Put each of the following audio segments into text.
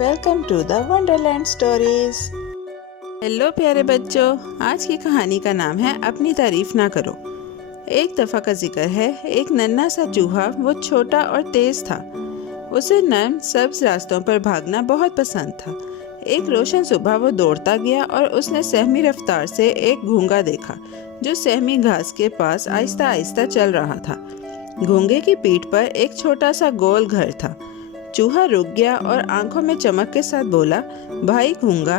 Welcome to the wonderland stories. Hello प्यारे बच्चों, आज की कहानी का नाम है अपनी तारीफ ना करो। एक दफ़ा का जिक्र है, एक नन्हा सा चूहा, वो छोटा और तेज था। उसे नर्म सब्ज रास्तों पर भागना बहुत पसंद था। एक रोशन सुबह वो दौड़ता गया और उसने सहमी रफ्तार से एक घोंघा देखा जो सहमी घास के पास आहिस्ता आहिस्ता चल रहा था। घोंघे की पीठ पर एक छोटा सा गोल घर था। चूहा रुक गया और आंखों में चमक के साथ बोला, भाई घोंघा,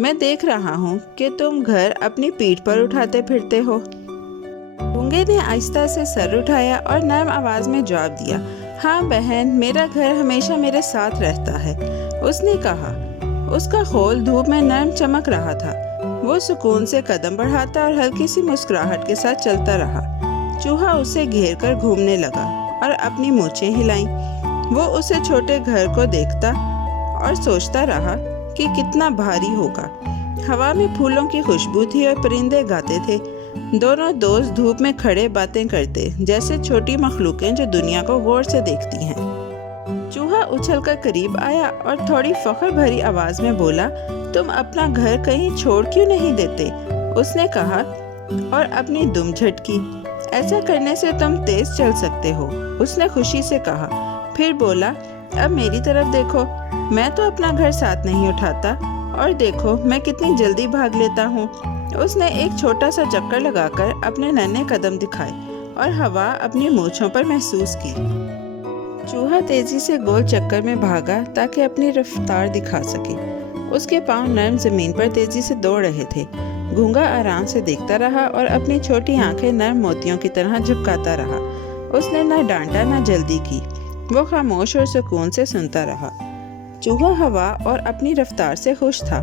मैं देख रहा हूँ कि तुम घर अपनी पीठ पर उठाते फिरते हो। घोंघे ने आहिस्ता से सर उठाया और नर्म आवाज में जवाब दिया, हाँ बहन, मेरा घर हमेशा मेरे साथ रहता है, उसने कहा। उसका खोल धूप में नर्म चमक रहा था। वो सुकून से कदम बढ़ाता और हल्की सी मुस्कुराहट के साथ चलता रहा। चूहा उसे घेर कर घूमने लगा और अपनी मूंछें हिलाई। वो उसे छोटे घर को देखता और सोचता रहा कि कितना भारी होगा। हवा में फूलों की खुशबू थी और परिंदे गाते थे। दोनों दोस्त धूप में खड़े बातें करते, जैसे छोटी मखलूकें जो दुनिया को गौर से देखती हैं। चूहा उछलकर करीब आया और थोड़ी फख्र भरी आवाज में बोला, तुम अपना घर कहीं छोड़ क्यों नहीं देते? उसने कहा और अपनी दुम झटकी। ऐसा करने से तुम तेज चल सकते हो, उसने खुशी से कहा। फिर बोला, अब मेरी तरफ देखो, मैं तो अपना घर साथ नहीं उठाता और देखो मैं कितनी जल्दी भाग लेता हूँ। उसने एक छोटा सा चक्कर लगाकर अपने नन्हे कदम दिखाए और हवा अपनी मूंछों पर महसूस की। चूहा तेजी से गोल चक्कर में भागा ताकि अपनी रफ्तार दिखा सके। उसके पांव नर्म जमीन पर तेजी से दौड़ रहे थे। घोंघा आराम से देखता रहा और अपनी छोटी आंखें नर्म मोतियों की तरह झपकाता रहा। उसने न डांटा न जल्दी की, वो खामोश और सुकून से सुनता रहा। चूहा हवा और अपनी रफ्तार से खुश था।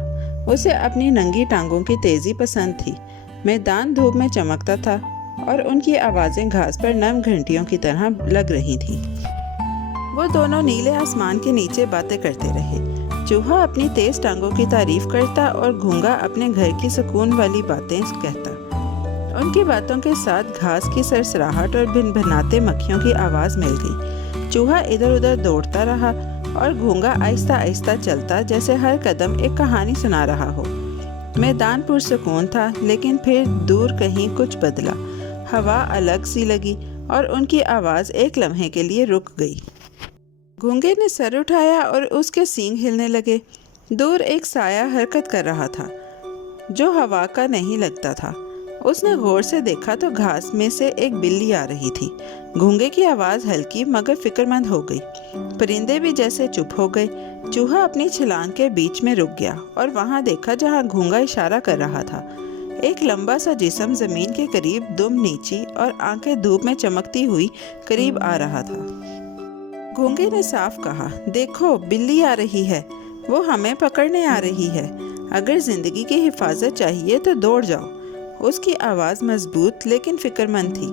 उसे अपनी नंगी टांगों की तेजी पसंद थी। मैदान धूप में चमकता था और उनकी आवाजें घास पर नर्म घंटियों की तरह लग रही थीं। वो दोनों नीले आसमान के नीचे बातें करते रहे। चूहा अपनी तेज टांगों की तारीफ करता और घोंघा अपने घर की सुकून वाली बातें कहता। उनकी बातों के साथ घास की सरसराहट और भिनभिनाते मक्खियों की आवाज मिल गई। चूहा इधर उधर दौड़ता रहा और घोंघा आहिस्ता आहिस्ता चलता, जैसे हर कदम एक कहानी सुना रहा हो। मैदान पुरसुकून था, लेकिन फिर दूर कहीं कुछ बदला। हवा अलग सी लगी और उनकी आवाज़ एक लम्हे के लिए रुक गई। घोंघे ने सर उठाया और उसके सींग हिलने लगे। दूर एक साया हरकत कर रहा था जो हवा का नहीं लगता था। उसने गौर से देखा तो घास में से एक बिल्ली आ रही थी। घोंघे की आवाज़ हल्की मगर फिक्रमंद हो गई। परिंदे भी जैसे चुप हो गए। चूहा अपनी छलांग के बीच में रुक गया और वहां देखा जहां घोंघा इशारा कर रहा था। एक लंबा सा जिस्म जमीन के करीब दुम नीची और आंखें धूप में चमकती हुई करीब आ रहा था। घोंघे ने साफ कहा, देखो बिल्ली आ रही है, वो हमें पकड़ने आ रही है। अगर जिंदगी की हिफाजत चाहिए तो दौड़ जाओ। उसकी आवाज़ मजबूत लेकिन फिक्रमंद थी।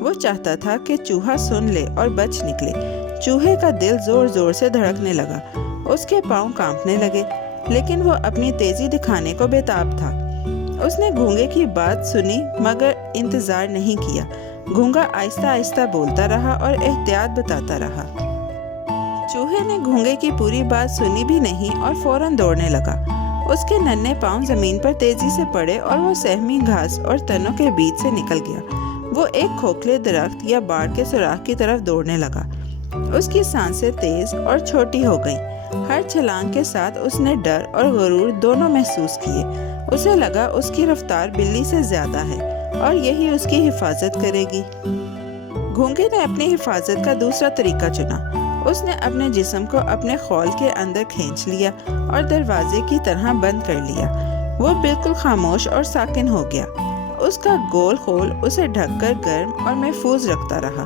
वो चाहता था कि चूहा सुन ले और बच निकले। चूहे का दिल जोर जोर से धड़कने लगा। उसके पांव कांपने लगे, लेकिन वो अपनी तेजी दिखाने को बेताब था। उसने घोंघे की बात सुनी मगर इंतजार नहीं किया। घोंघा आहिस्ता आहिस्ता बोलता रहा और एहतियात बताता रहा। चूहे ने घोंघे की पूरी बात सुनी भी नहीं और फौरन दौड़ने लगा। उसके नन्हे पांव जमीन पर तेजी से पड़े और वो सहमी घास और तनों के बीच से निकल गया। वो एक खोखले दरख्त या बाड़ के सुराख की तरफ दौड़ने लगा। उसकी सांसें तेज और छोटी हो गईं। हर छलांग के साथ उसने डर और गुरूर दोनों महसूस किए। उसे लगा उसकी रफ्तार बिल्ली से ज्यादा है और यही उसकी हिफाजत करेगी। घोंघे ने अपनी हिफाजत का दूसरा तरीका चुना। उसने अपने जिस्म को अपने खोल के अंदर खींच लिया और दरवाजे की तरह बंद कर लिया। वो बिल्कुल खामोश और साकिन हो गया। उसका गोल खोल उसे ढककर गर्म और महफूज रखता रहा।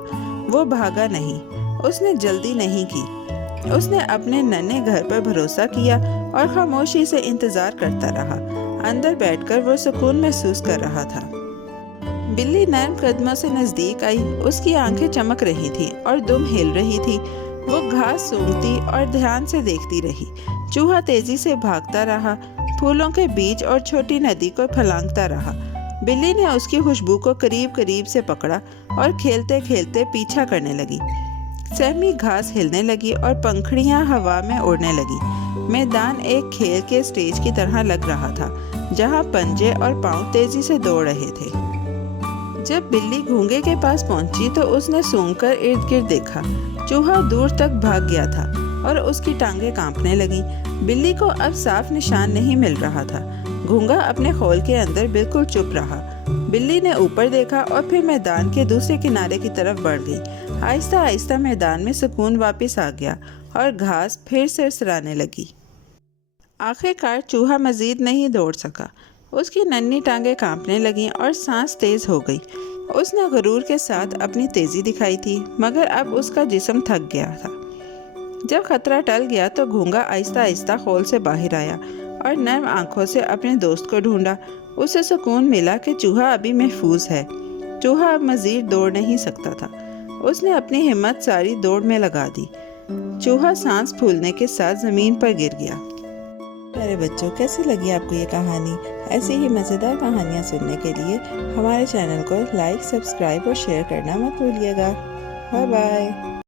वो भागा नहीं, उसने जल्दी नहीं की। उसने अपने नन्हे घर पर भरोसा किया और खामोशी से इंतजार करता रहा। अंदर बैठकर वो सुकून महसूस कर रहा था। बिल्ली नर्म कदमों से नजदीक आई। उसकी आंखें चमक रही थीं और दुम हिल रही थी। वो घास सूंघती और ध्यान से देखती रही। चूहा तेजी से भागता रहा, फूलों के बीच और छोटी नदी को फलांगता रहा। बिल्ली ने उसकी खुशबू को करीब करीब से पकड़ा और खेलते खेलते पीछा करने लगी। सहमी घास हिलने लगी और पंखुड़ियां हवा में उड़ने लगी। میدان ایک کھیل کے اسٹیج کی طرح لگ رہا تھا جہاں پنجے اور پاؤں تیزی سے دوڑ رہے تھے۔ جب بلی گھونگے کے پاس پہنچی تو اس نے سونگھ کر ارد گرد دیکھا۔ چوہا دور تک بھاگ گیا تھا اور اس کی ٹانگیں کانپنے لگیں۔ بلی کو اب صاف نشان نہیں مل رہا تھا۔ گھونگا اپنے خول کے اندر بالکل چپ رہا۔ بلی نے اوپر دیکھا اور پھر میدان کے دوسرے کنارے کی طرف بڑھ گئی۔ آہستہ آہستہ میدان میں سکون واپس آ گیا اور گھاس پھر سرسرانے لگی۔ آخر کار چوہا مزید نہیں دوڑ سکا۔ اس کی ننھی ٹانگیں کانپنے لگیں اور سانس تیز ہو گئی۔ اس نے غرور کے ساتھ اپنی تیزی دکھائی تھی، مگر اب اس کا جسم تھک گیا تھا۔ جب خطرہ ٹل گیا تو گھونگا آہستہ آہستہ خول سے باہر آیا اور نرم آنکھوں سے اپنے دوست کو ڈھونڈا۔ اسے سکون ملا کہ چوہا ابھی محفوظ ہے۔ چوہا اب مزید دوڑ نہیں سکتا تھا۔ اس نے اپنی ہمت ساری دوڑ میں لگا دی۔ چوہا سانس پھولنے کے ساتھ زمین پر گر گیا۔ پیارے بچوں، کیسی لگی آپ کو یہ کہانی؟ ایسی ہی مزیدار کہانیاں سننے کے لیے ہمارے چینل کو لائک، سبسکرائب اور شیئر کرنا مت بھولیے گا۔ Bye bye.